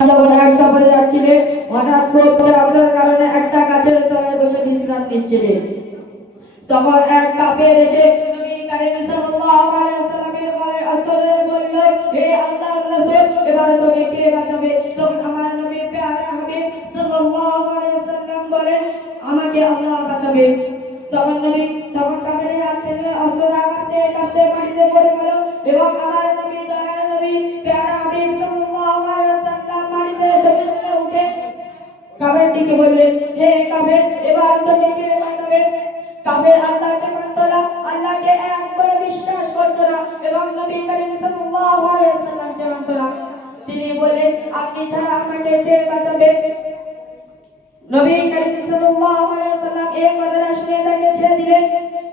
যখন এক সফরে যাচ্ছিলেন হঠাৎ খুব আবদার কারণে একটা গাছের তলায় বসে বিশ্রাম নিচ্ছিলেন। তখন এক কাফের এসে নবী করিম সাল্লাল্লাহু আলাইহি ওয়াসাল্লামের গলায় আস্ত ধরে বলল, হে আল্লাহর রাসূল, এবার তুমি কে বাঁচাবে? তখন আমার নবী প্যারা হাবিব সাল্লাল্লাহু আলাইহি ওয়াসাল্লাম বলেন, আমাকে আল্লাহ বাঁচাবে। তখন কাফেরের হাত থেকে অস্ত্র লাগাতে কাঁপতে মাটিতে পড়ে গেল এবং আমার নবী দয়ার নবী প্যারা হাবিব সাল্লাল্লাহু আলাইহি ওয়াসাল্লাম মাটিতে থেকে উঠে কাফেরটিকে বললেন, হে কাফের, এবার তুমি কে বাঁচাবে? কাফের আল্লাহকে মানত না, আল্লাহকে এক বলে বিশ্বাস করত না এবং নবী করিম সাল্লাল্লাহু আলাইহি ওয়াসাল্লামকে মানত না। তিনি বললেন, আপনি ছাড়া আমাকে কে বাঁচাবে? নবী করিম সাল্লাল্লাহু আলাইহি ওয়াসাল্লাম এই কথাটা শুনে তাকে ছেড়ে দিলেন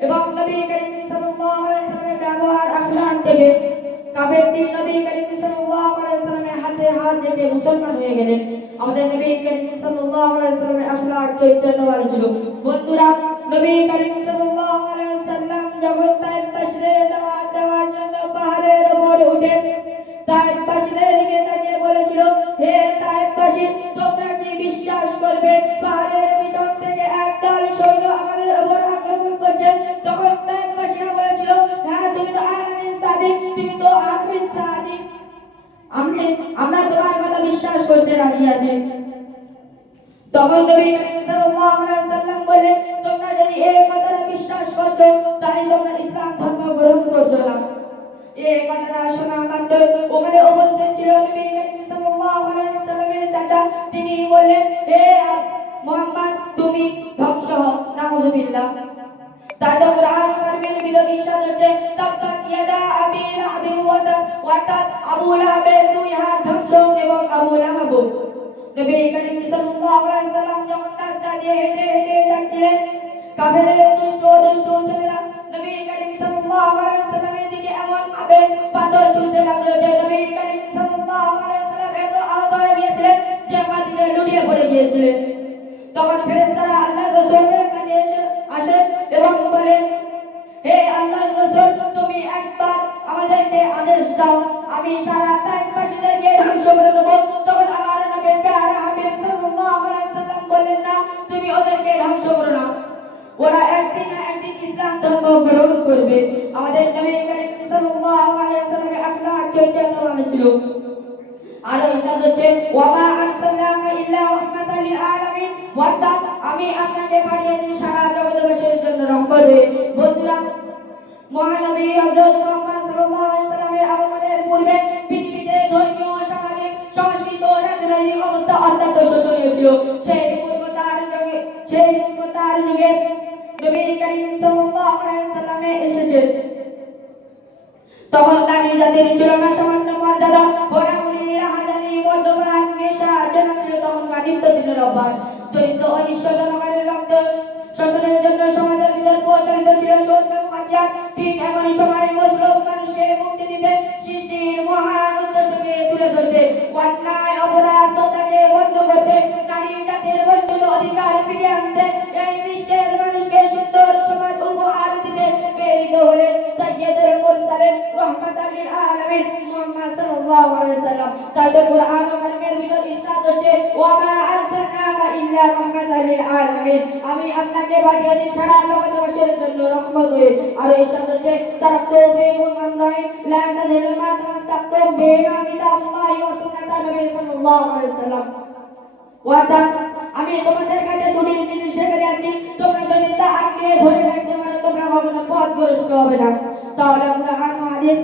এবং নবী করিম সাল্লাল্লাহু আলাইহি ওয়াসাল্লামের ব্যবহার আখলাক থেকে কাফেরটি নবী করিম সাল্লাল্লাহু আলাইহি ওয়াসাল্লামের হাতে হাত রেখে মুসলমান হয়ে গেলেন। আমাদের নবী করিম সাল্লাল্লাহু আলাইহি ওয়াসাল্লামের আখলাক চরিত্র ভালো ছিল। বন্ধুরা, নবী করিম সাল্লাল্লাহু আলাইহি ওয়াসাল্লাম যখন তায়েফবাসীদের দাওয়াত দেওয়ার জন্য পাহাড়ের উপরে উঠে তায়েফবাসীদের দিকে তাকিয়ে বলেছিল, হে তায়েফবাসী, তোমরা কি বিশ্বাস করবে পাহাড়ের ভিতর থেকে একদল সৈন্য আমাদের উপর আক্রমণ করছে? তখন তায়েফবাসীরা বলেছিল, হ্যাঁ, তুমি তো আমিন সাদিক, তুমি তো আমিন সাদিক, আমরা তোমার কথা বিশ্বাস করতে রাজি আছি। তখন নবী করিম সাল্লাল্লাহু আলাইহি ওয়াসাল্লাম বললেন, তোমরা যদি এই কথাটা বিশ্বাস করছো তাহলে তোমরা ইসলাম ধর্ম গ্রহণ করছো না। এই কথাটা শোনা মাত্র ওখানে উপস্থিত ছিল নবী করিম সাল্লাল্লাহু আলাইহি ওয়াসাল্লামের চাচা। তিনি বললেন, হে মুহাম্মদ, তুমি ধ্বংস হও, নাউযুবিল্লাহ। তাদের কোরআন কারিমের ভিতর ইরশাদ হচ্ছে, তাব্বাত ইয়াদা আবি লাহাব ওয়া তাব, আবু লাহাবের দুই হাত ধ্বংস এবং আবু লাহাব। নবী করিম সাল্লাল্লাহু আলাইহি ওয়াসাল্লাম যখন রাস্তা দিয়ে হেঁটে হেঁটে যাচ্ছিলেন, কাফেরের দুষ্ট ছেলেরা নবী করিম সাল্লাল্লাহু আলাইহি ওয়াসাল্লামের দিকে এমন ভাবে পাথর ছুঁড়তে লাগলো যে নবী করিম সাল্লাল্লাহু আলাইহি ওয়াসাল্লাম এত আহত হয়ে গিয়েছিলেন যে মাটিতে লুটিয়ে পড়ে গিয়েছিলেন। তখন ফেরেশতারা আল্লাহর রাসূলের কাছে আসে এবং বলেন, হে আল্লাহর রাসূল, তুমি একবার আমাদেরকে আদেশ দাও, আমি সারা তায়েফবাসীদেরকে ধ্বংস করে দেব। তখন আমার নবী প্যারা হাবিব সাল্লাল্লাহু আলাইহি ওয়াসাল্লাম বললেন, না, তুমি ওদেরকে ধ্বংস করো না, ওরা একদিন না একদিন ইসলাম ধর্ম গ্রহণ করবে। আমাদের নবী করিম সাল্লাল্লাহু আলাইহি ওয়াসাল্লামের আখলাক চরিত্র ভালো ছিল। আর ইরশাদ হচ্ছে, ওয়া মা আরসালনাকা ইল্লা রাহমাতাল লিল আলামিন, অর্থাৎ আমি আপনাকে পাঠিয়েছি সারা জগৎবাসীর জন্য রহমত হয়ে। বন্ধুরা, মহানবী হযরত মুহাম্মদ সাল্লাল্লাহু আলাইহি ওয়াসাল্লামের আগমনের পূর্বে পৃথিবীতে ধর্মীয়, সামাজিক, সাংস্কৃতিক ও রাজনৈতিক অবস্থা অত্যন্ত শোচনীয় ছিল। সেই মূর্খতার যুগে নবী করিম সাল্লাল্লাহু আলাইহি ওয়াসাল্লাম এসেছেন। তখন নারী জাতির ছিল না সামান্য মর্যাদা, ঘোরাঘুরি, রাহাজানি, মদ্যপান, নেশা, চেনা ছিল তখন নিত্যদিনের অভ্যাস। দরিদ্র ও নিঃস্ব জনগণের রক্ত শোষণের জন্য সমাজের ভিতর প্রচলিত ছিল শোষণ হাতিয়ার। ঠিক এমনই সময় মজলুম মানুষকে মুক্তি দিতে, সৃষ্টির মহান উদ্দেশ্যকে তুলে ধরতে, অন্যায় অপরাধ সত্যাকে বন্ধ করতে, নারী জাতির বঞ্চিত অধিকার ফিরিয়ে আনতে, এই বিশ্বের মানুষকে সুন্দর সমাজ উপহার দিতে প্রেরিত হলেন সাইয়্যিদুল মুরসালিন রাহমাতাল লিল আলামিন মুহাম্মদ সাল্লাল্লাহু আলাইহি ওয়াসাল্লাম। তাই তো কোরআন কারিমের ভিতর ইরশাদ হচ্ছে, ওয়া মা আরসালনাকা ইল্লা রাহমাতাল লিল আলামিন, আমি আপনাকে পাঠিয়েছি সারা জগৎবাসীর জন্য রহমত হয়ে। আর ইরশাদ হচ্ছে, তারাকতু ফীকুম আমরাইন লা তাজিদু মা তামাসসাকতুম বিহিমা কিতাবুল্লাহি ওয়া সুন্নাতা নবী সাল্লাল্লাহু আলাইহি ওয়াসাল্লাম। অর্থাৎ আমি তোমাদের কাছে দুটি জিনিস রেখে যাচ্ছি, তোমরা যদি তা আঁকড়ে ধরে রাখতে পারো তোমরা কখনো পথভ্রষ্ট হবে না। তাহলে কোরআন ও হাদিস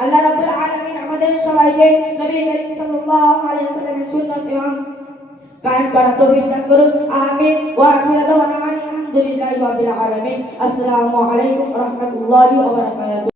আল্লাহ রাব্বুল আলামিন আমাদের সবাইকে নবী করিম সাল্লাল্লাহু আলাইহি ওয়াসাল্লামের সুন্নাত এবং কায়েম করার তৌফিক দান করুন। আমিন। ওয়া আখিরু দাওয়ানা আলহামদুলিল্লাহি রাব্বিল আলামিন। আসসালামু আলাইকুম ওয়া রাহমাতুল্লাহি ওয়া বারাকাতুহু।